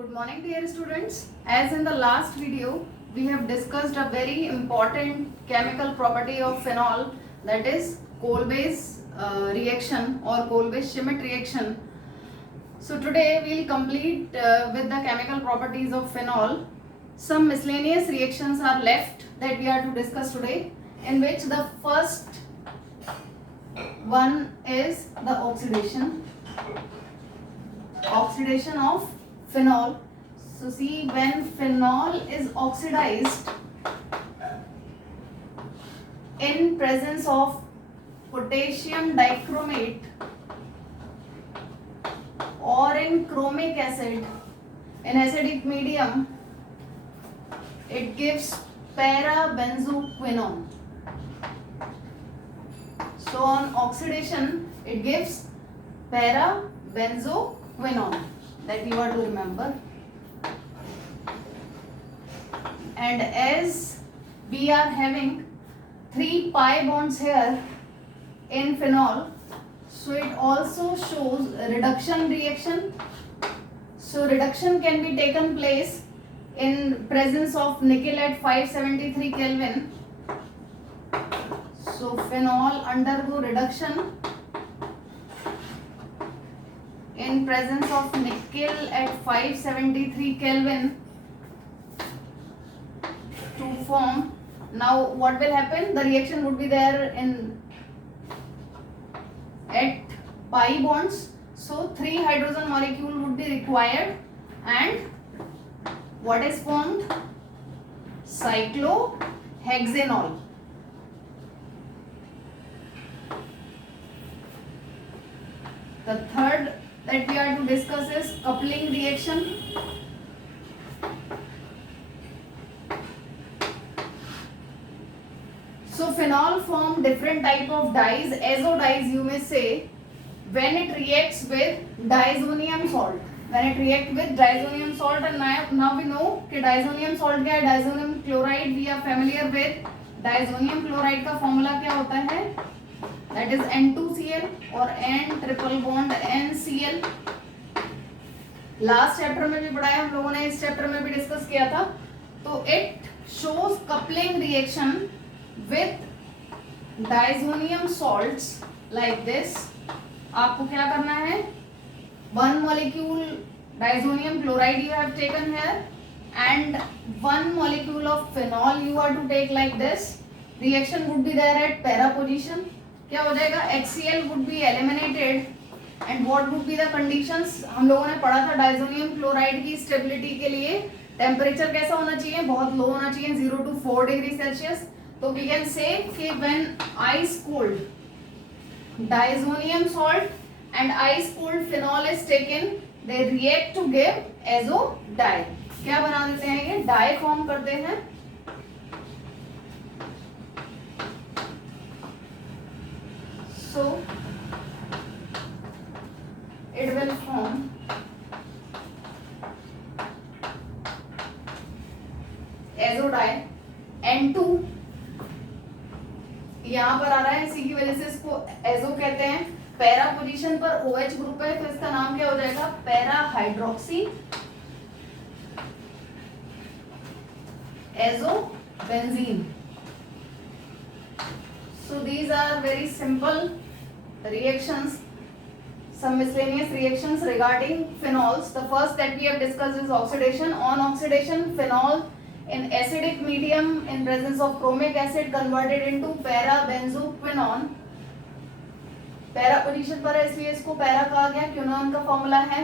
Good morning dear students. As in the last video, we have discussed a very important chemical property of phenol, that is Kolbe's reaction or Kolbe-Schmidt reaction. So today we will complete with the chemical properties of phenol. Some miscellaneous reactions are left that we are to discuss today, in which the first one is the oxidation of phenol. So see, when phenol is oxidized in presence of potassium dichromate or in chromic acid in acidic medium, it gives para-benzoquinone. So on oxidation it gives para-benzoquinone, that you are to remember. And as we are having 3 pi bonds here in phenol, so it also shows reduction reaction. So reduction can be taken place in presence of nickel at 573 Kelvin. So phenol undergo reduction in presence of nickel at 573 Kelvin to form. Now what will happen? The reaction would be there at pi bonds. So 3 hydrogen molecule would be required, and what is formed? Cyclohexanol. The third that we are to discuss is coupling reaction. So phenol form different type of dyes, azo dyes you may say, when it reacts with diazonium salt. When it reacts with diazonium salt, and now we know कि diazonium salt क्या है, diazonium chloride. We are familiar with diazonium chloride का formula क्या होता है, that is N2Cl or N triple bond NCl. Last chapter में भी पढ़ाया हम लोगों ने, इस चैप्टर में भी डिस्कस किया था. तो it shows coupling reaction with diazonium salts like this. आपको क्या करना है, 1 molecule diazonium chloride you have taken here and 1 molecule of phenol you are to take like this. Reaction would be there at para position. क्या हो जाएगा, HCl would be eliminated. And what would be the conditions? हम लोगों ने पढ़ा था diazonium chloride की stability के लिए टेम्परेचर कैसा होना चाहिए, बहुत लो होना चाहिए, 0 to 4 डिग्री सेल्सियस. तो वी कैन से कि when ice cold diazonium salt and ice cold phenol is taken, they react to give azo dye. क्या बना देते हैं, ये डाई फॉर्म करते हैं. सो it will form azodine N2. यहां पर आ रहा है, इसी की वजह से इसको एजो कहते हैं. पैरा पोजीशन पर OH ग्रुप है, तो इसका नाम क्या हो जाएगा, para hydroxy azo benzene. So these are very simple reactions, some miscellaneous reactions regarding phenols. The first that we have discussed is oxidation. On oxidation, phenol in acidic medium in presence of chromic acid converted into para-benzoquinone. Para position पर है इसलिए इसको para कहा गया, quinone का formula है.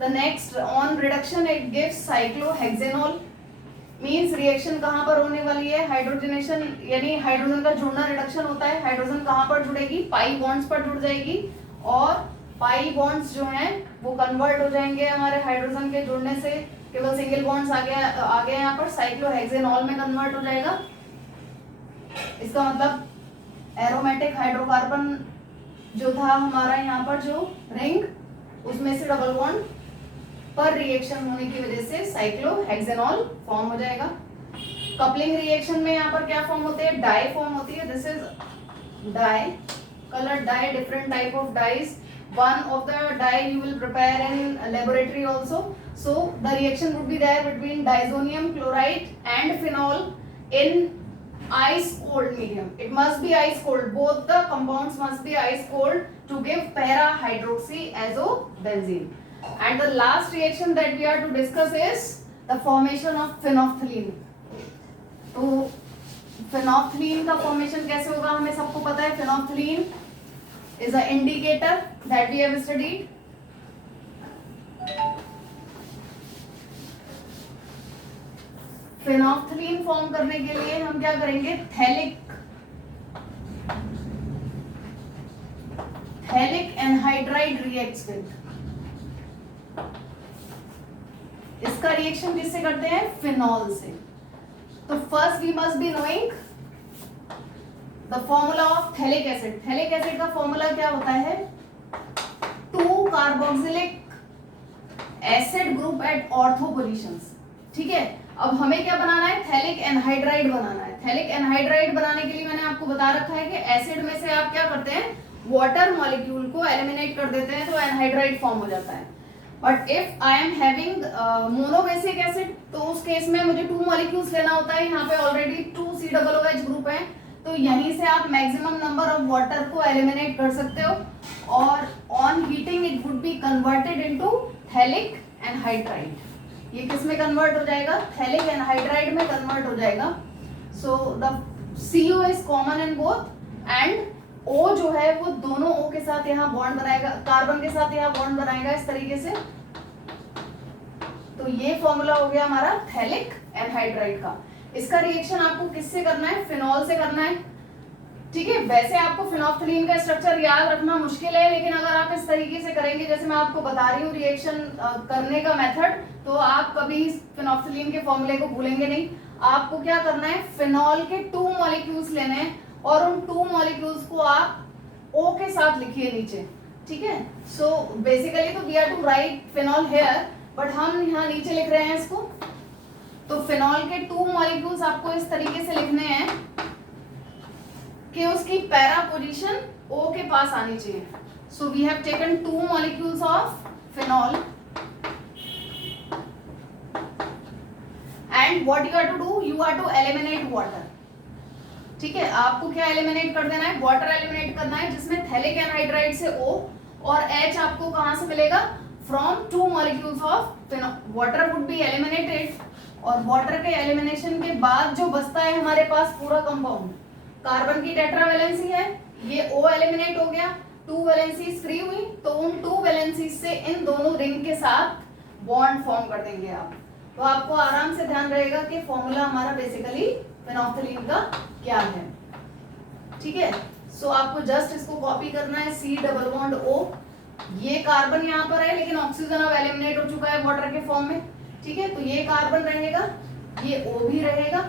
The next, on reduction it gives cyclohexanol. Means reaction कहाँ पर होने वाली है, हाइड्रोजनेशन, यानी हाइड्रोजन का जुड़ना रिडक्शन होता है. हाइड्रोजन कहाँ पर जुड़ेगी, पाई बॉन्ड्स पर जुड़ जाएगी, और पाई बॉन्ड्स जो हैं वो कन्वर्ट हो जाएंगे हमारे हाइड्रोजन के जुड़ने से. केवल सिंगल बॉन्ड्स आ गया यहाँ पर साइक्लोहेक्सेनॉल में कन्वर्ट हो जाएगा. इसका मतलब एरोमेटिक हाइड्रोकार्बन जो था हमारा यहाँ पर जो रिंग, उसमें से डबल बॉन्ड पर रिएक्शन होने की वजह से साइक्लोहेक्सेनॉल फॉर्म हो जाएगा. कपलिंग रिएक्शन में यहाँ पर क्या फॉर्म होते हैं, डाई फॉर्म होती है. This is dye, colored dye, different type of dyes. One of the dye you will prepare in laboratory also. So the reaction would be there between diazonium chloride and phenol in ice cold medium. It must be ice cold. Both the compounds must be ice cold to give para hydroxyazobenzene. And the last reaction that we are to discuss is the formation of phenolphthalein. तो phenolphthalein का formation कैसे होगा हमें सबको पता है. Phenolphthalein is an indicator that we have studied. Phenolphthalein form करने के लिए हम क्या करेंगे, थैलिक एनहाइड्राइड रिएक्ट्स विद. इसका रिएक्शन किससे करते हैं, फिनॉल से. तो first we must be knowing the formula of phthalic acid. Phthalic acid का फॉर्मूला क्या होता है, 2 carboxylic acid group at ortho positions. ठीक है, अब हमें क्या बनाना है, थैलिक एनहाइड्राइड बनाना है. थैलिक एनहाइड्राइड बनाने के लिए मैंने आपको बता रखा है कि एसिड में से आप क्या करते हैं, वाटर मॉलिक्यूल को एलिमिनेट कर देते हैं तो एनहाइड्राइड फॉर्म हो जाता है. But if I am having monobasic acid, तो उस केस में मुझे 2 मॉलिक्यूल्स लेना होता है. यहाँ पे ऑलरेडी 2 COOH ग्रुप है, तो यहीं से आप मैक्सिमम नंबर ऑफ वाटर को एलिमिनेट कर सकते हो और on heating it would be converted into phthalic anhydride. ये किस में कन्वर्ट हो जाएगा, थैलिक एनहाइड्राइड में कन्वर्ट हो जाएगा. So the CO is common in both and O जो है वो दोनों O के साथ यहाँ बॉन्ड बनाएगा, कार्बन के साथ यहाँ बॉन्ड बनाएगा इस तरीके से. तो ये फॉर्मूला हो गया हमारा थैलिक एनहाइड्राइड का. इसका रिएक्शन आपको किससे करना है, फिनॉल से करना है. ठीक है, वैसे आपको फिनोफ्थलीन का स्ट्रक्चर याद रखना मुश्किल है, लेकिन अगर आप इस तरीके से करेंगे जैसे मैं आपको बता रही हूँ रिएक्शन करने का मेथड, तो आप कभी फिनोफ्थलीन के फॉर्मूले को भूलेंगे नहीं. आपको क्या करना है, फिनॉल के 2 मॉलिक्यूल्स लेने हैं और उन 2 मॉलिक्यूल्स को आप O के साथ लिखिए नीचे. ठीक है, सो बेसिकली तो we are to write phenol here, but हम यहाँ नीचे लिख रहे हैं इसको. तो फिनॉल के 2 मॉलिक्यूल्स आपको इस तरीके से लिखने हैं कि उसकी पैरा पोजीशन O के पास आनी चाहिए. So we have taken 2 molecules of phenol and what you are to do, you are to eliminate water. ठीक है, आपको क्या एलिमिनेट कर देना है, वाटर एलिमिनेट करना है, जिसमें थैलिक एनहाइड्राइड से O और H आपको कहां से मिलेगा, from 2 molecules of phenol. Water would be eliminated और वाटर के एलिमिनेशन के बाद जो बचता है हमारे पास पूरा कंपाउंड, कार्बन की टेट्रा वैलेंसी है, ये O एलिमिनेट हो गया, 2 वैलेंसीज फ्री हुई, तो उन 2 वैलेंसीज से इन दोनों रिंग के साथ बॉन्ड फॉर्म कर देंगे आप. तो आपको आराम से ध्यान रहेगा कि फॉर्मूला हमारा बेसिकली फिनोफ्थलीन का क्या है. ठीक है, सो आपको जस्ट इसको कॉपी करना है, C डबल बॉन्ड O. ये कार्बन यहाँ पर है लेकिन ऑक्सीजन अब एलिमिनेट हो चुका है वाटर के फॉर्म में. ठीक है, तो ये कार्बन रहेगा, ये O भी रहेगा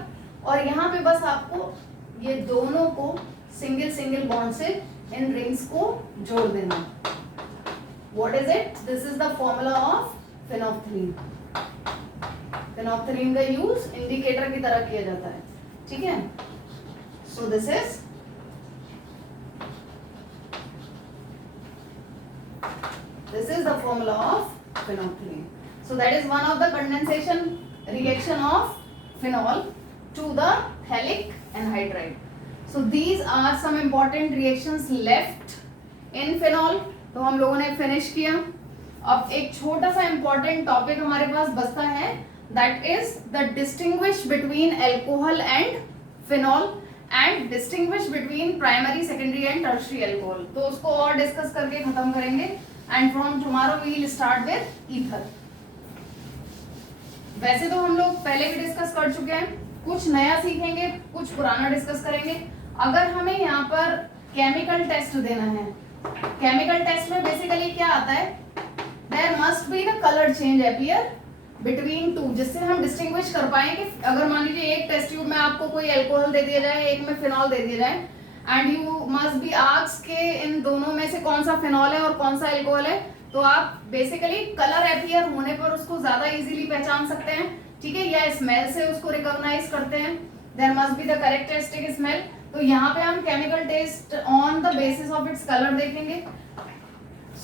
और यहाँ पे बस आपको ये दोनों को सिंगल बॉन्ड से इन रिंग्स को जोड़ देना. What is it, this is the formula of phenolphthalein. Phenolphthalein का यूज इंडिकेटर की तरह किया जाता है. ठीक है, so this is the formula of phenolphthalein. So that is one of the condensation reaction of phenol to the phthalic anhydride. So these are some important reactions left in phenol. तो हम लोगों ने फिनिश किया. अब एक छोटा सा important topic हमारे पास बचता है, that is the distinguish between alcohol and phenol and distinguish between primary, secondary and tertiary alcohol. तो उसको और डिस्कस करके खत्म करेंगे and from tomorrow we will start with ether. वैसे तो हम लोग पहले भी डिस्कस कर चुके हैं, कुछ नया सीखेंगे, कुछ पुराना डिस्कस करेंगे. अगर हमें यहाँ पर केमिकल टेस्ट देना है, केमिकल टेस्ट में बेसिकली क्या आता है, there must be the colour change appear between 2, जिससे हम डिस्टिंग्विश कर पाए कि अगर मान लीजिए एक टेस्ट ट्यूब में आपको कोई अल्कोहल दे दिया जाए, एक में फिनॉल दे दिया जाए, and you must be asked के इन दोनों में से कौन सा फिनॉल है और कौन सा अल्कोहल है, तो आप बेसिकली कलर अपीयर होने पर उसको ज्यादा इजीली पहचान सकते हैं. ठीक है, या स्मेल से उसको रिकॉग्नाइज करते हैं, there must be the characteristic smell. तो यहाँ पे हम chemical test on the basis of its colour देखेंगे.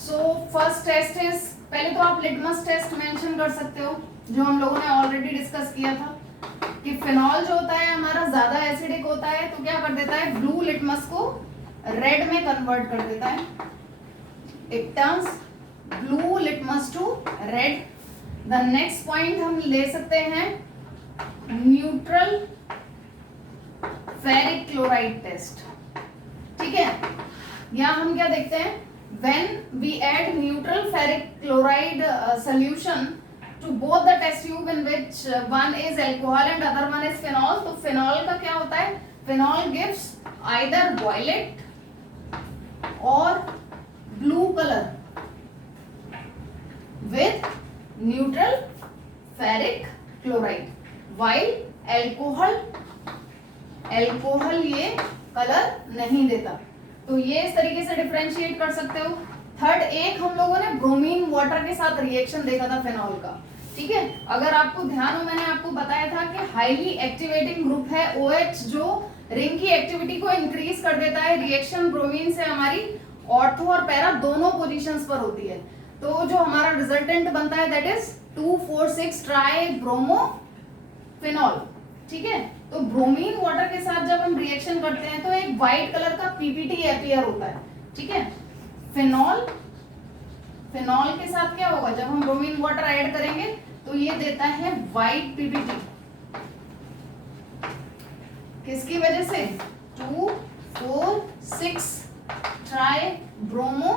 सो फर्स्ट टेस्ट इज पहले तो आप लिटमस टेस्ट मेंशन कर सकते हो, जो हम लोगों ने ऑलरेडी डिस्कस किया था कि फिनॉल जो होता है हमारा ज्यादा एसिडिक होता है, तो क्या कर देता है, ब्लू लिटमस को रेड में कन्वर्ट कर देता है. It turns blue litmus to red. The next point हम ले सकते हैं न्यूट्रल फेरिक क्लोराइड टेस्ट. ठीक है, यहां हम क्या देखते हैं, when we add neutral ferric chloride solution to both the test tube in which one is alcohol and other one is phenol, तो phenol का क्या होता है, phenol gives either violet or blue color with neutral ferric chloride, while alcohol ये colour नहीं देता. तो ये इस तरीके से डिफरेंशिएट कर सकते हो. थर्ड, एक हम लोगों ने ब्रोमीन वाटर के साथ रिएक्शन देखा था फिनॉल का. ठीक है, अगर आपको ध्यान हो, मैंने आपको बताया था कि हाईली एक्टिवेटिंग ग्रुप है OH, जो रिंग की एक्टिविटी को इंक्रीज कर देता है. रिएक्शन ब्रोमीन से हमारी ऑर्थो और पैरा दोनों पोजीशंस पर होती है. तो जो हमारा रिजल्टेंट बनता है that is 2,4,6 try bromo phenol. ठीक है, तो ब्रोमीन वाटर के साथ जब हम रिएक्शन करते हैं तो एक व्हाइट कलर का पीपीटी अपीयर होता है. ठीक है, फिनॉल के साथ क्या होगा, जब हम ब्रोमीन वाटर ऐड करेंगे तो ये देता है व्हाइट पीपीटी. किसकी वजह से, 2,4,6 ट्राई ब्रोमो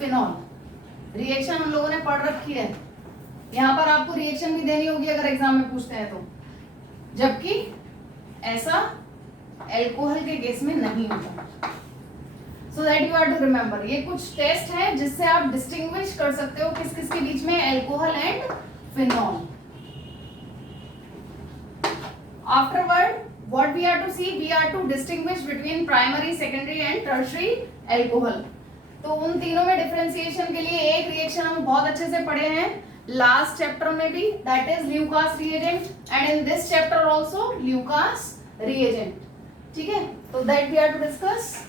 फिनॉल. रिएक्शन हम लोगों ने पढ़ रखी है, यहां पर आपको रिएक्शन भी देनी होगी अगर एग्जाम में पूछते हैं तो, जबकि ऐसा एल्कोहल के केस में नहीं होता. So that you are to remember. ये कुछ टेस्ट है जिससे आप डिस्टिंग्विश कर सकते हो किस किस के बीच में, alcohol and phenol. Afterward what we are to see, we are to distinguish between primary, secondary and tertiary alcohol. तो उन तीनों में डिफरेंशिएशन के लिए एक रिएक्शन हम बहुत अच्छे से पढ़े हैं लास्ट चैप्टर में भी, that is Lucas reagent, and in this chapter also Lucas reagent. ठीक है, तो that we are to discuss.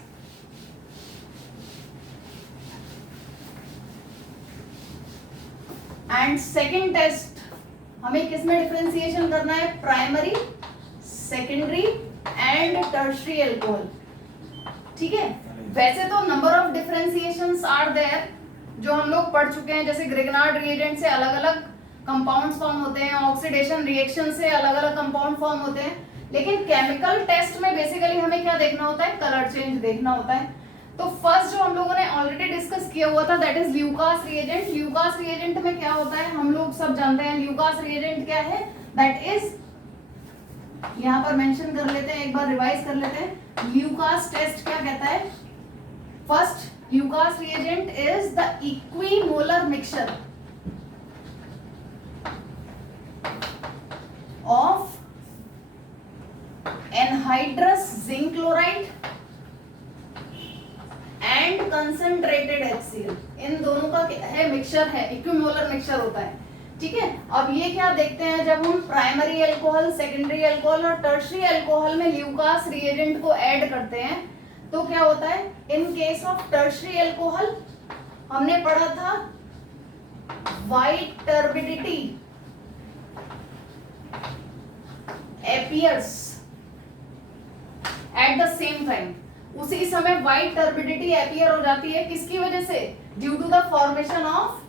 And second test हमें किसमें डिफरेंशिएशन करना है, primary, secondary and tertiary alcohol. ठीक है, वैसे तो number of differentiations are there जो हम लोग पढ़ चुके हैं, जैसे ग्रिग्नार्ड रिएजेंट से अलग अलग कंपाउंड्स फॉर्म होते हैं, ऑक्सीडेशन रिएक्शन से अलग अलग कंपाउंड फॉर्म होते हैं. लेकिन केमिकल टेस्ट में बेसिकली हमें क्या देखना होता है, कलर चेंज देखना होता है. तो फर्स्ट जो हम लोगों ने ऑलरेडी डिस्कस किया हुआ था that is Lucas reagent. Lucas reagent में क्या होता है, हम लोग सब जानते हैं ल्यूकास रिएजेंट क्या है, दैट इज, यहां पर मेंशन कर लेते हैं, एक बार रिवाइज कर लेते हैं. ल्यूकास टेस्ट क्या कहता है, first Lucas reagent is the equimolar mixture of anhydrous zinc chloride and concentrated HCl. इन दोनों का है मिक्सचर है, इक्विमोलर मिक्सचर होता है. ठीक है, अब ये क्या देखते हैं, जब हम प्राइमरी एल्कोहल, सेकेंडरी एल्कोहल और टर्शियरी एल्कोहल में ल्यूकास रिएजेंट को ऐड करते हैं तो क्या होता है. In case of tertiary alcohol हमने पढ़ा था white turbidity appears at the same time. उसी समय व्हाइट टर्बिडिटी अपीयर हो जाती है, किसकी वजह से, due to the formation of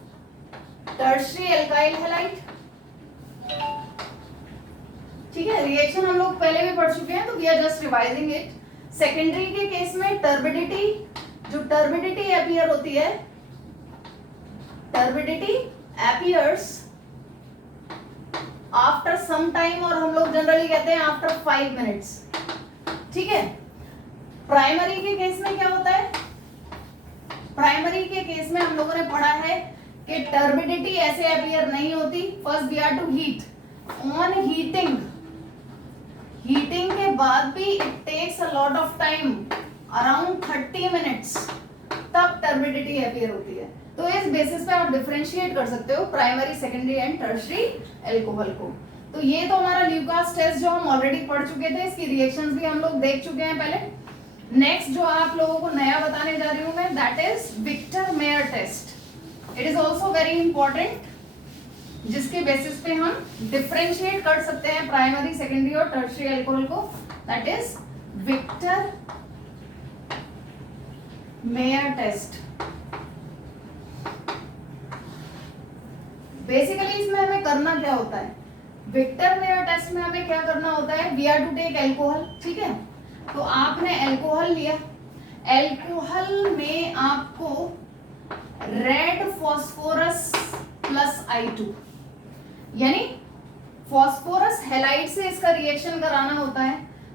tertiary alkyl halide. ठीक है, रिएक्शन हम लोग पहले भी पढ़ चुके हैं तो we are just revising it. Secondary के केस में टर्बिडिटी, जो टर्बिडिटी अपीयर होती है, turbidity appears after some time, और हम लोग जनरली कहते हैं आफ्टर 5 मिनट्स. ठीक है, प्राइमरी के केस में क्या होता है, प्राइमरी के केस में हम लोगों ने पढ़ा है कि टर्बिडिटी ऐसे अपीयर नहीं होती. First we are to heat, on heating, heating के बाद भी it takes a lot of time, around 30 minutes, तब टर्बिडिटी अपीयर होती है. तो इस बेसिस पे आप डिफरेंशिएट कर सकते हो primary, secondary and tertiary alcohol को. तो ये तो हमारा ल्यूकास टेस्ट जो हम ऑलरेडी पढ़ चुके थे, इसकी रिएक्शंस भी हम लोग देख चुके हैं पहले. नेक्स्ट जो आप लोगों को नया बताने जा रही हूं मैं, that is Victor Meyer test. It is also very important, जिसके बेसिस पे हम डिफरेंशिएट कर सकते हैं प्राइमरी, सेकेंडरी और टर्शियरी अल्कोहल को, that is Victor Meyer test. Basically इसमें हमें करना क्या होता है, विक्टर मेयर टेस्ट में हमें क्या करना होता है, we are to take alcohol, ठीक है। तो आपने अल्कोहल लिया, अल्कोहल में आपको रेड फॉस्फोरस प्लस I2 यानी फॉस्फोरस हैलाइड से इसका रिएक्शन कराना होता है।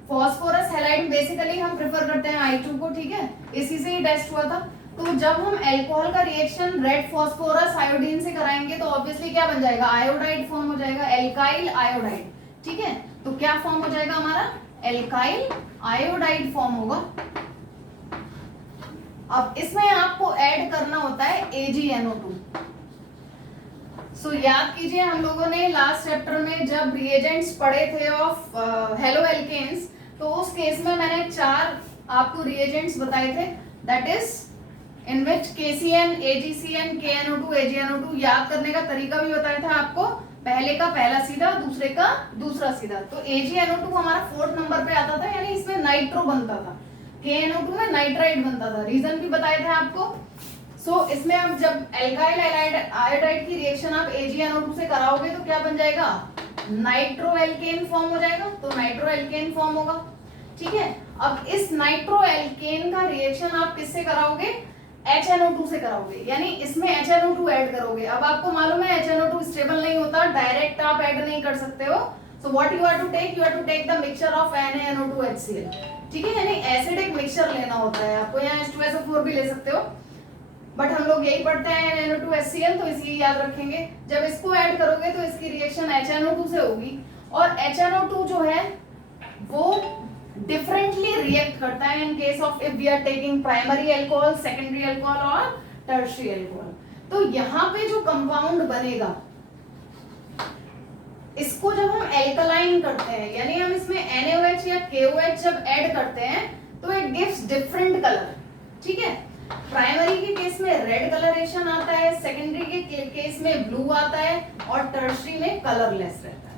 फॉस्फोरस हैलाइड बेसिकली हम प्रेफर करते हैं I2 को, ठीक है, इसी से ही टेस्ट हुआ था। तो जब हम अल्कोहल का रिएक्शन रेड फॉस्फोरस आयोडीन से कराएंगे तो ऑब्वियसली क्या बन जाएगा, आयोडाइड फॉर्म हो जाएगा, एल्काइल आयोडाइड, ठीक है। तो क्या फॉर्म हो जाएगा हमारा, एल्काइल आयोडाइड फॉर्म होगा। अब इसमें आपको ऐड करना होता है AgNO2। सो याद कीजिए हम लोगों ने लास्ट चैप्टर में जब रिएजेंट्स पढ़े थे ऑफ हेलो एल्केन्स, तो उस केस में मैंने 4 आपको रिएजेंट्स बताए थे, that is in which KCN, AgCN, KNO2, AgNO2। याद करने का तरीका भी बताया था आपको, पहले का पहला सीधा, दूसरे का दूसरा सीधा। तो AgNO2 हमारा 4th नंबर पे आता था, यानी इसमें नाइट्रो बनता था, KNO2 में नाइट्राइड बनता था, रीजन भी बताए थे आपको। सो इसमें अब जब एल्काइल आयोडाइड की रिएक्शन आप AgNO2 से कराओगे तो क्या बन जाएगा, नाइट्रो एल्केन फॉर्म हो जाएगा, तो नाइट्रो एल्केन फॉर्म होगा, ठीक है। अब इस नाइट्रो एल्केन का रिएक्शन आप किससे कराओगे, HNO2 से कराओगे, यानी इसमें HNO2 ऐड करोगे। अब आपको मालूम है HNO2 स्टेबल नहीं होता, डायरेक्ट आप ऐड नहीं कर सकते हो। So what you are to take, you are to take the mixture of NaNO2HCl, ठीक है, यानी एसिडिक मिक्सचर लेना होता है आपको। यहाँ H2SO4 भी ले सकते हो, बट हम लोग यही पढ़ते हैं NaNO2HCl, तो इसलिए याद रखेंगे। जब इसको ऐड करोगे तो इसकी रिएक्शन HNO2 से होगी, और HNO2 जो है वो डिफरेंटली रिएक्ट करता है in case of if we are taking primary alcohol, secondary alcohol और टर्शियरी अल्कोहल। तो यहाँ पे जो कंपाउंड बनेगा, इसको जब हम एल्कलाइन करते हैं, यानी हम इसमें NaOH या KOH जब ऐड करते हैं तो इट गिव्स डिफरेंट कलर, ठीक है। प्राइमरी के केस में रेड कलरेशन आता है, सेकेंडरी के केस में ब्लू आता है, और टर्शियरी में कलरलेस रहता है,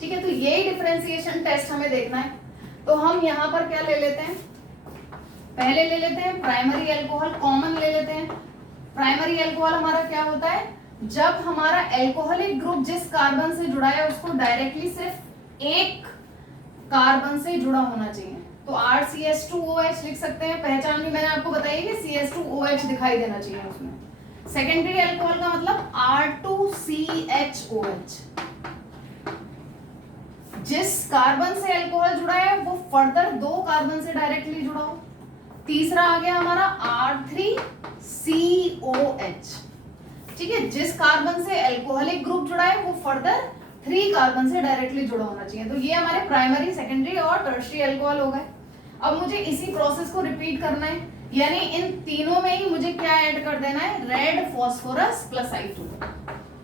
ठीक है। तो यही डिफरेंशिएशन टेस्ट हमें देखना है। तो हम यहाँ पर क्या ले लेते हैं, पहले ले लेते हैं प्राइमरी अल्कोहल, कॉमन ले लेते हैं। प्राइमरी अल्कोहल हमारा क्या होता है, जब हमारा अल्कोहलिक ग्रुप जिस कार्बन से जुड़ा है उसको डायरेक्टली सिर्फ एक कार्बन से जुड़ा होना चाहिए। तो RCH2OH लिख सकते हैं, पहचान भी मैंने आपको बताई कि CH2OH दिखाई देना चाहिए उसमें। सेकेंडरी अल्कोहल का मतलब R2CHOH, जिस कार्बन से अल्कोहल जुड़ा है वो फर्दर 2 कार्बन से डायरेक्टली जुड़ा हो। तीसरा आ गया हमारा R3COH, ठीक है, जिस कार्बन से अल्कोहलिक ग्रुप जुड़ा है वो फर्दर 3 कार्बन से डायरेक्टली जुड़ा होना चाहिए। तो ये हमारे प्राइमरी, सेकेंडरी और टर्शियरी अल्कोहल हो गए। अब मुझे इसी प्रोसेस को रिपीट करना है, यानी इन तीनों में ही मुझे क्या ऐड कर देना है, red phosphorus plus I2।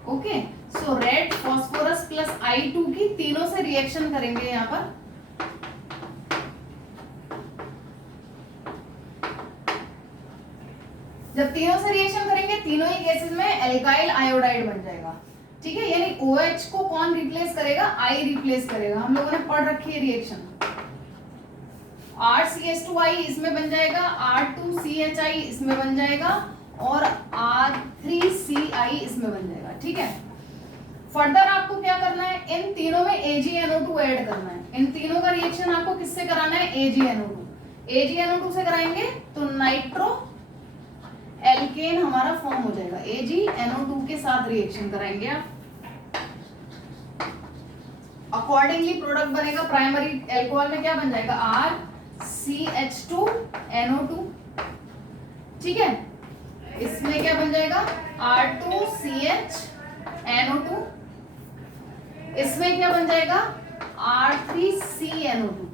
Okay, so red phosphorus plus I2 की तीनों से रिएक्शन करेंगे यहाँ पर। जब तीनों से रिएक्शन करेंगे, तीनों ही केसेस में एल्काइल आयोडाइड बन जाएगा, ठीक है, यानी OH को कौन रिप्लेस करेगा, I रिप्लेस करेगा। हम लोगों ने पढ़ रखी है रिएक्शन, RCH2I इसमें बन जाएगा, R2CHI इसमें बन जाएगा, और R3CI इसमें बन जाएगा, ठीक है। फर्दर आपको क्या करना है, इन तीनों में AgNO2 ऐड करना है। इन तीनों का रिएक्शन आपको किससे कराना है, AgNO2 से कराएंगे तो नाइट्रो एल्केन हमारा फॉर्म हो जाएगा। AgNO2 के साथ रिएक्शन कराएंगे आप, अकॉर्डिंगली प्रोडक्ट बनेगा। प्राइमरी अल्कोहल में क्या बन जाएगा, RCH2NO2, ठीक है। इसमें क्या बन जाएगा, R2CHNO2, इसमें क्या बन जाएगा, R3CNO2,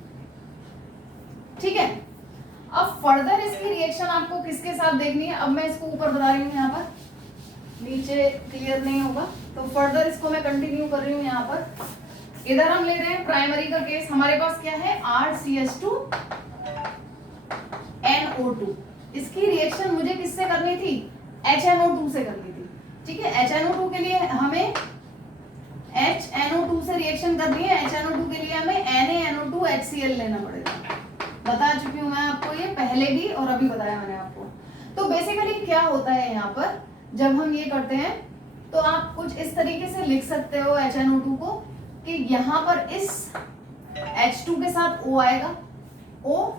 ठीक है। अब फर्दर इसकी रिएक्शन आपको किसके साथ देखनी है, अब मैं इसको ऊपर बता रही हूँ, यहाँ पर नीचे क्लियर नहीं होगा, तो फर्दर इसको मैं कंटिन्यू कर रही हूँ। यहाँ पर इधर हम ले रहे हैं प्राइमरी का केस, हमारे पास क्या है, RCH2NO2। इसकी रिएक्शन मुझे किससे करनी थी, HNO2 से कर ली थी, ठीक है। HNO2 के लिए हमें HNO2 से रिएक्शन करनी है, HNO2 के लिए हमें NaNO2HCl लेना पड़ेगा। बता चुकी हूँ मैं आपको ये पहले भी और अभी बताया मैंने आपको। तो बेसिकली क्या होता है यहाँ पर जब हम ये करते हैं तो आप कुछ इस तरीके से लिख सकते हो HNO2 को कि यहाँ पर इस H2 के साथ O आएगा, O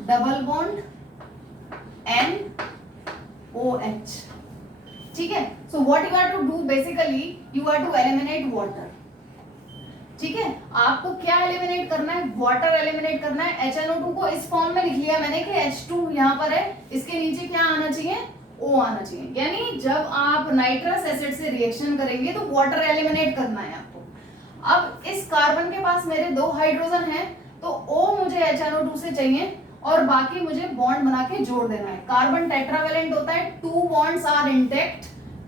डबल बॉन्ड NOH, ठीक है। So what you are to do basically you are to eliminate water, ठीक है। आपको क्या एलिमिनेट करना है, वाटर एलिमिनेट करना है। HNO2 को इस फॉर्म में लिख लिया मैंने कि H2 यहाँ पर है, इसके नीचे क्या आना चाहिए, O आना चाहिए। यानी जब आप नाइट्रस एसिड से रिएक्शन करेंगे तो वाटर एलिमिनेट करना है आपको। अब इस कार्बन के पास मेरे 2 हाइड्रोजन हैं तो O मुझे HNO2 से चाहिए और बाकी मुझे बॉन्ड बना के जोड़ देना है। कार्बन टेट्रावेलेंट होता है, 2 bonds are intact,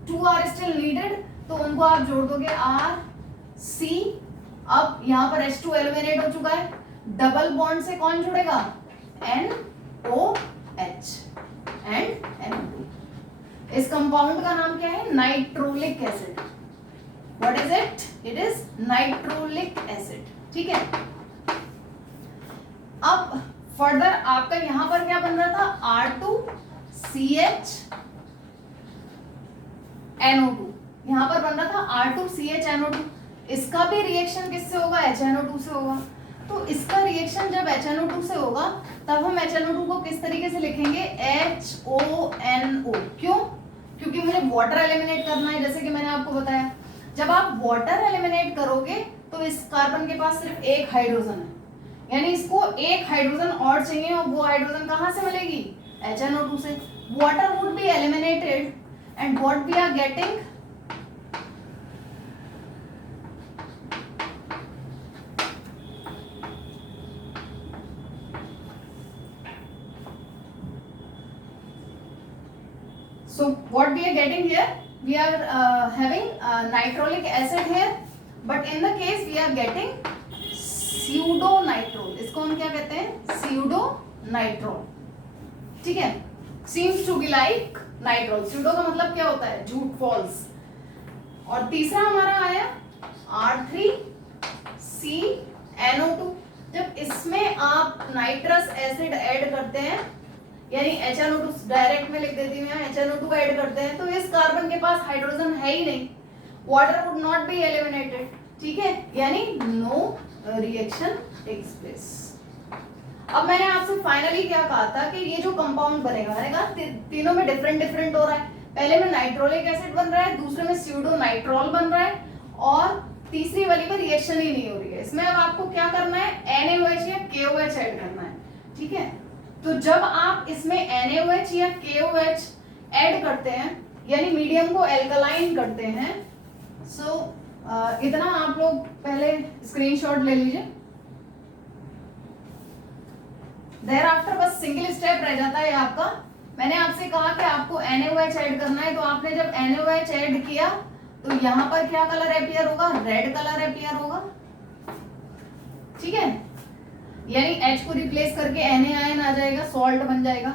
2 are still needed, तो उनको आप जोड़ दोगे RC। अब यहाँ पर H2 एलिमिनेट हो चुका है, डबल बॉन्ड से कौन जुड़ेगा, NOH एंड NO2। इस कंपाउंड का नाम क्या है, nitrolic acid. What is it, it is nitrolic acid, ठीक है। अब फर्दर आपका यहां पर क्या बन रहा था, R2CH NO2, यहां पर बन रहा था R2CH NO2। इसका भी रिएक्शन किससे होगा, HNO2 से होगा। तो इसका रिएक्शन जब HNO2 से होगा तब हम HNO2 को किस तरीके से लिखेंगे, HONO। क्यों, क्योंकि मुझे वाटर एलिमिनेट करना है, जैसे कि मैंने आपको बताया। जब आप वाटर एलिमिनेट करोगे तो इस कार्बन के पास सिर्फ एक हाइड्रोजन है, यानी इसको एक हाइड्रोजन और चाहिए, और वो हाइड्रोजन कहां से मिलेगी, HNO2 से। Water would be eliminated and what we are getting, so what we are getting here, we are having nitrolic acid here, but in the case we are getting pseudo nitrile। इसको हम क्या कहते हैं, pseudo nitrile, ठीक है। seems to be like nitrile, pseudo का मतलब क्या होता है, झूठ, false। और तीसरा हमारा आया R3CNO2। जब इसमें आप नाइट्रस एसिड ऐड करते हैं, यानी HNO2 डायरेक्ट में लिख देती हूँ, HNO2 ऐड करते हैं, तो इस कार्बन के पास हाइड्रोजन है ही नहीं, water would not be eliminated, ठीक है, यानी नो रिएक्शन टेक्स प्लेस। अब मैंने आपसे फाइनली क्या कहा था कि ये जो कंपाउंड बनेगा, मैंने कहा तीनों में डिफरेंट डिफरेंट हो रहा है। पहले में नाइट्रोलिक एसिड बन रहा है, दूसरे में स्यूडो नाइट्रोल बन रहा है, और तीसरी वाली में रिएक्शन ही नहीं हो रही है। इसमें अब आपको क्या करना है, NaOH या KOH ऐड करना है, ठीक है। तो जब आप इसमें NaOH या KOH ऐड करते हैं, यानी मीडियम को एल्कलाइन करते हैं, सो इतना आप लोग पहले स्क्रीनशॉट ले लीजिए। देयर आफ्टर बस सिंगल स्टेप रह जाता है आपका। मैंने आपसे कहा कि आपको NaOH ऐड करना है, तो आपने जब NaOH ऐड किया तो यहाँ पर क्या कलर अपीयर होगा, रेड कलर अपीयर होगा, ठीक है। यानी H को रिप्लेस करके NaIN आ जाएगा, सॉल्ट बन जाएगा।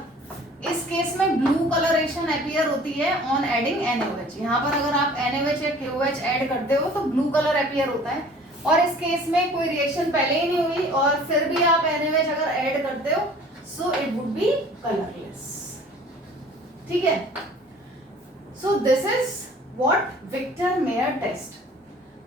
इस केस में ब्लू कलरेशन अपीयर होती है ऑन एडिंग NaOH। यहाँ पर अगर आप NaOH या KOH ऐड करते हो तो ब्लू कलर अपीयर होता है, और इस केस में कोई रिएक्शन पहले ही नहीं हुई और फिर भी आप NaOH अगर ऐड करते हो, so it would be colourless, ठीक है। So this is what Victor Meyer test,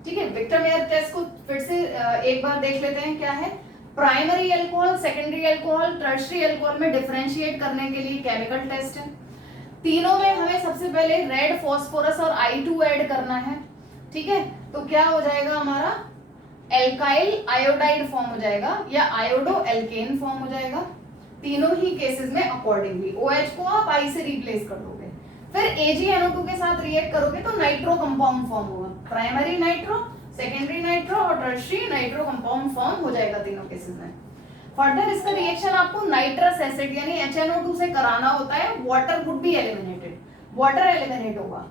ठीक है। विक्टर मेयर टेस्ट को फिर से एक बार देख लेते हैं, क्या है। Primary alcohol, secondary alcohol, tertiary alcohol में डिफरेंशिएट करने के लिए केमिकल टेस्ट है। तीनों में हमें सबसे पहले रेड फास्फोरस और I2 ऐड करना है, ठीक है। तो क्या हो जाएगा हमारा, एल्काइल आयोडाइड फॉर्म हो जाएगा या आयोडो एल्केन फॉर्म हो जाएगा, तीनों ही केसेस में अकॉर्डिंगली। OH को आप I से रिप्लेस कर दोगे, फिर AgNO2 के साथ रिएक्ट करोगे तो नाइट्रो कंपाउंड फॉर्म होगा। प्राइमरी नाइट्रो, सेकेंडरी नाइट्रो और टर्शियरी नाइट्रो कंपाउंड फॉर्म हो जाएगा तीनों केसेस में। फर्दर इसका रिएक्शन आपको नाइट्रस एसिड यानी HNO2 से कराना होता है, water would be eliminated, water eliminate होगा।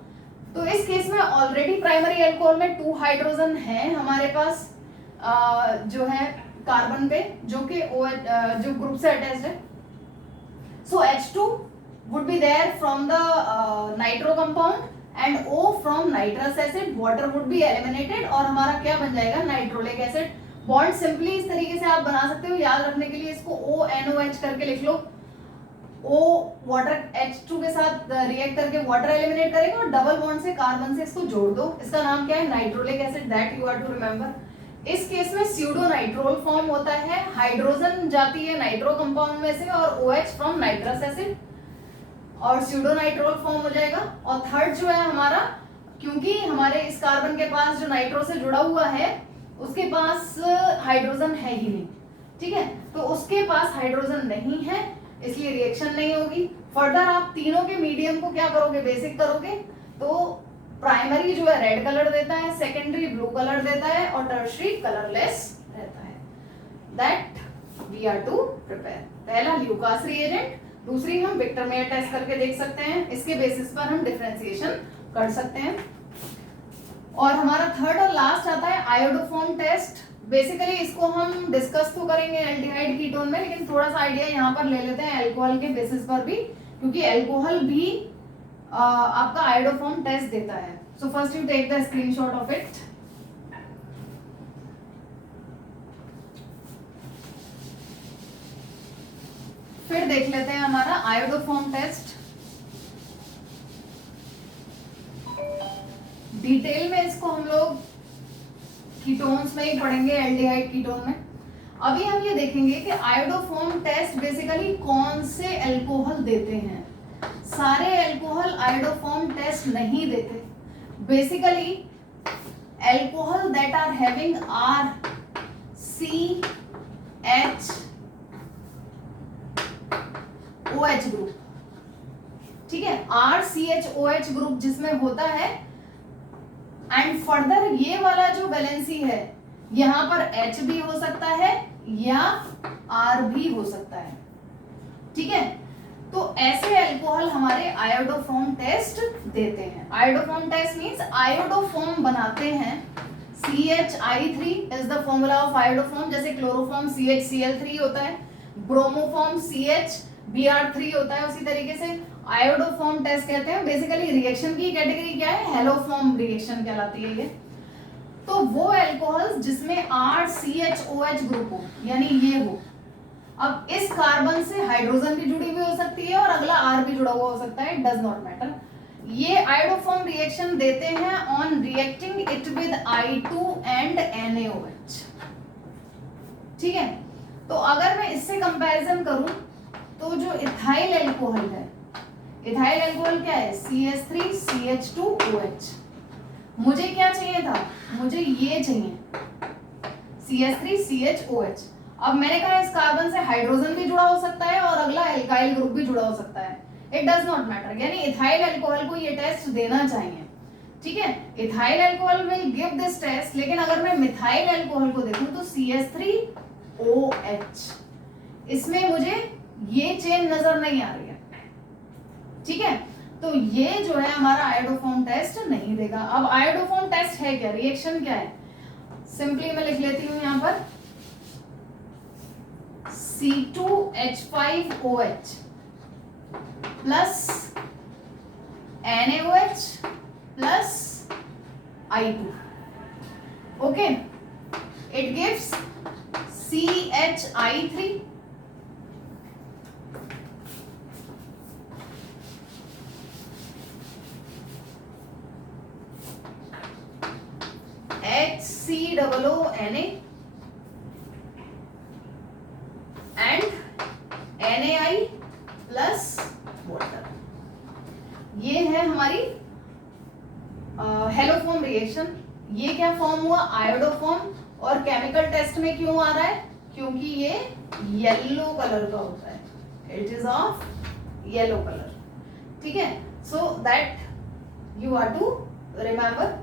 तो इस केस में ऑलरेडी प्राइमरी अल्कोहल में 2 हाइड्रोजन है हमारे पास, जो है कार्बन पे, जो कि जो ग्रुप से अटैच्ड है। सो H2 would be there from the nitro compound and O from nitrous acid. Water would be eliminated और हमारा क्या बन जाएगा, नाइट्रोलिक एसिड. बॉन्ड सिंपली इस तरीके से आप बना सकते हो. याद रखने के लिए इसको ONOH करके लिख लो. O वाटर H2 के साथ रिएक्ट करके वाटर एलिमिनेट करेगा और डबल बॉन्ड से कार्बन से इसको जोड़ दो. इसका नाम क्या है, nitrolic acid. That you are to remember. इस केस में स्यूडो नाइट्रोल फॉर्म होता है. हाइड्रोजन जाती है नाइट्रो कंपाउंड में से और OH फ्रॉम नाइट्रस एसिड और स्यूडो नाइट्रोल फॉर्म हो जाएगा. और थर्ड जो है हमारा, क्योंकि हमारे इस कार्बन के पास जो नाइट्रो से जुड़ा हुआ है उसके पास हाइड्रोजन है ही नहीं. ठीक है, तो उसके पास हाइड्रोजन नहीं है इसलिए रिएक्शन नहीं होगी. फर्दर आप तीनों के मीडियम को क्या करोगे, बेसिक करोगे. तो प्राइमरी जो है रेड कलर देता है, सेकेंडरी ब्लू कलर देता है और टर्शरी कलरलेस रहता है. That we are to prepare. पहला ल्यूकास रिएजेंट, दूसरी हम विक्टर मेयर टेस्ट करके देख सकते हैं. इसके बेसिस पर हम डिफरेंशिएशन कर सकते हैं. और हमारा थर्ड और लास्ट आता है आयोडोफॉर्म टेस्ट. बेसिकली इसको हम डिस्कस तो करेंगे एल्डिहाइड कीटोन में, लेकिन थोड़ा सा आइडिया यहाँ पर ले लेते हैं अल्कोहल के बेसिस पर भी, क्योंकि अल्कोहल भी आपका आयोडोफॉर्म टेस्ट देता है. So first you take the screenshot of it. फिर देख लेते हैं हमारा आयोडोफॉर्म टेस्ट. डिटेल में इसको हम लोग कीटोन्स में ही पढ़ेंगे, एल्डिहाइड कीटोन में. अभी हम ये देखेंगे कि आयोडोफॉर्म टेस्ट बेसिकली कौन से अल्कोहल देते हैं. सारे अल्कोहल आयोडोफॉर्म टेस्ट नहीं देते. Basically alcohol that are having RCHOH group, ठीक है, RCHOH ग्रुप जिसमें होता है. एंड फर्दर ये वाला जो वैलेंसी है यहां पर H भी हो सकता है या R भी हो सकता है. ठीक है, तो ऐसे अल्कोहल हमारे आयोडोफॉर्म टेस्ट देते हैं. आयोडोफॉर्म टेस्ट मींस आयोडोफॉर्म बनाते हैं. CHI3 is the formula of iodoform. जैसे क्लोरोफॉर्म CHCl3 होता है, ब्रोमोफॉर्म CHBr3 होता है, उसी तरीके से आयोडोफॉर्म टेस्ट कहते हैं. बेसिकली रिएक्शन की कैटेगरी क्या है, हेलोफॉर्म रिएक्शन कहलाती है ये. तो वो अल्कोहल्स जिसमें RCHOH ग्रुप हो, यानी ये हो. अब इस कार्बन से हाइड्रोजन भी जुड़ी हुई हो सकती है और अगला R भी जुड़ा हुआ हो सकता है, डज नॉट मैटर. ये आयोडोफॉर्म रिएक्शन देते हैं on reacting it with I2 and NaOH. ठीक है, तो अगर मैं इससे कंपैरिजन करूं तो जो इथाइल अल्कोहल है, इथाइल अल्कोहल क्या है, CH3CH2OH. मुझे क्या चाहिए था, मुझे ये चाहिए CH3CHOH. अब मैंने कहा इस कार्बन से हाइड्रोजन भी जुड़ा हो सकता है और अगला एल्काइल ग्रुप भी जुड़ा हो सकता है. It does not matter. यानी इथाइल अल्कोहल को ये टेस्ट देना चाहिए. ठीक है, ethyl alcohol will give this test. लेकिन अगर मैं मिथाइल अल्कोहल को देखूं तो CH3OH, इसमें मुझे ये चेन नजर नहीं आ रही है. ठीक है, तो ये जो है हमारा आयोडोफॉर्म टेस्ट नहीं देगा. अब आयोडोफॉर्म टेस्ट है क्या, रिएक्शन क्या है, सिंपली मैं लिख लेती हूं यहां पर C2H5OH plus NaOH plus I2. Okay, it gives CHI3 HCOONA and NaI plus water. ये है हमारी हेलोफॉर्म रिएक्शन. ये क्या फॉर्म हुआ, आयोडोफॉर्म. और केमिकल टेस्ट में क्यों आ रहा है, क्योंकि ये येलो कलर का होता है. It is of yellow colour. ठीक है, so that you are to remember.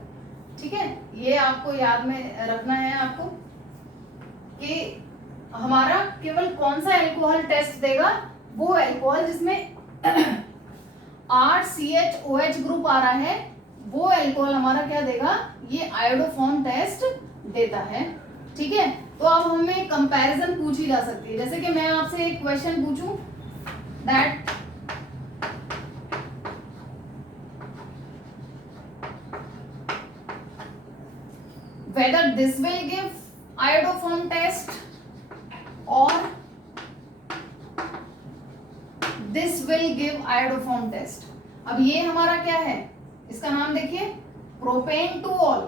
ठीक है, ये आपको याद में रखना है आपको कि हमारा केवल कौन सा अल्कोहल टेस्ट देगा, वो अल्कोहल जिसमें RCHOH ग्रुप आ रहा है, वो अल्कोहल हमारा क्या देगा, ये आयोडोफॉर्म टेस्ट देता है. ठीक है, तो अब हमें कंपैरिजन पूछी जा सकती है. जैसे कि मैं आपसे एक क्वेश्चन पूछूं that whether this will give iodoform test or this will give iodoform test. अब ये हमारा क्या है, इसका नाम देखिए प्रोपेन टू ऑल,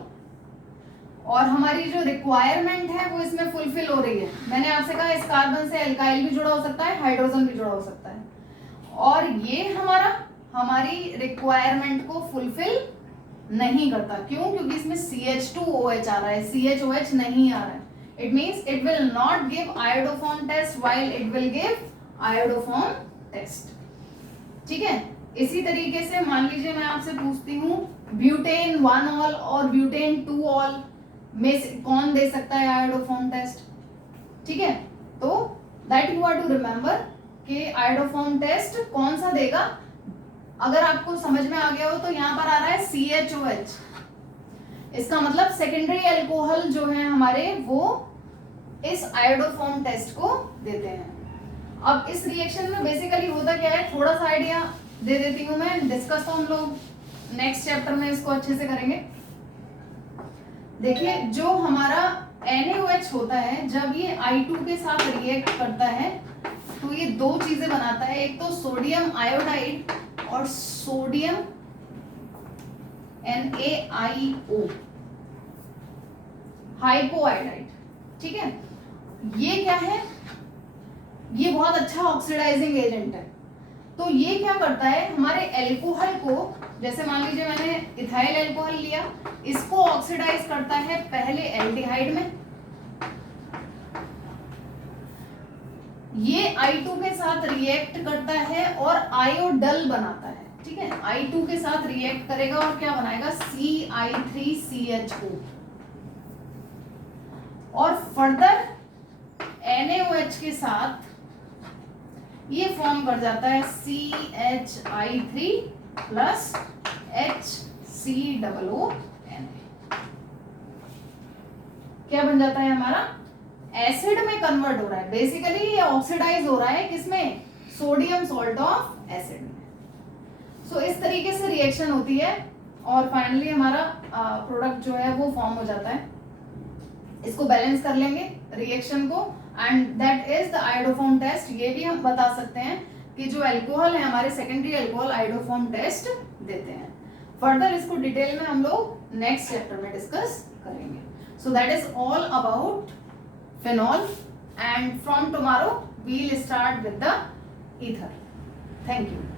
और हमारी जो रिक्वायरमेंट है वो इसमें फुलफिल हो रही है. मैंने आपसे कहा इस कार्बन से एल्काइल भी जुड़ा हो सकता है, हाइड्रोजन भी जुड़ा हो सकता है, और ये हमारी रिक्वायरमेंट को फुलफिल नहीं करता. क्यों? क्योंकि इसमें CH2OH आ रहा है, CHOH नहीं आ रहा है. It means it will not give iodoform test while it will give iodoform test. ठीक है. इसी तरीके से मान लीजिए मैं आपसे पूछती हूँ ब्यूटेन 1 ऑल और ब्यूटेन 2 ऑल में से कौन दे सकता है आयोडोफॉर्म टेस्ट. ठीक है. तो that you are to remember कि आयोडोफॉर्म टेस्ट कौन सा देगा. अगर आपको समझ में आ गया हो तो यहाँ पर आ रहा है CHOH. इसका मतलब सेकेंडरी अल्कोहल जो है हमारे वो इस आयोडोफॉर्म टेस्ट को देते हैं. अब इस रिएक्शन में बेसिकली होता क्या है, थोड़ा सा आइडिया दे देती हूँ मैं. डिस्कस तो हम लोग नेक्स्ट चैप्टर में इसको अच्छे से करेंगे. देखिए जो हमारा NaOH होता है जब ये I2 के साथ रिएक्ट करता है तो ये दो चीजें बनाता है. एक तो सोडियम आयोडाइड और सोडियम NaIO हाइपोआयोडाइड. ठीक है. ये क्या है, ये बहुत अच्छा ऑक्सीडाइजिंग एजेंट है. तो ये क्या करता है, हमारे एल्कोहल को, जैसे मान लीजिए मैंने इथाइल एल्कोहल लिया, इसको ऑक्सीडाइज करता है पहले एल्डिहाइड में. ये I2 के साथ रिएक्ट करता है और आयोडल बनाता है. ठीक है. I2 के साथ रिएक्ट करेगा और क्या बनाएगा, CI3CHO, और फर्दर NaOH के साथ ये फॉर्म कर जाता है CHI3 प्लस HCOO. क्या बन जाता है हमारा, एसिड में कन्वर्ट हो रहा है. बेसिकली ये ऑक्सीडाइज हो रहा है किसमें, सोडियम सॉल्ट ऑफ एसिड में. सो इस तरीके से रिएक्शन होती है और फाइनली हमारा प्रोडक्ट जो है वो फॉर्म हो जाता है. इसको बैलेंस कर लेंगे रिएक्शन को, and that is the iodoform test. ये भी हम बता सकते हैं कि जो अल्कोहल है हमारे सेकेंडरी अल्कोहल आयोडोफॉर्म टेस्ट देते हैं. फर्दर इसको डिटेल में हम लोग नेक्स्ट चैप्टर में डिस्कस करेंगे. So that is all about phenol, and from tomorrow we'll start with the ether. Thank you.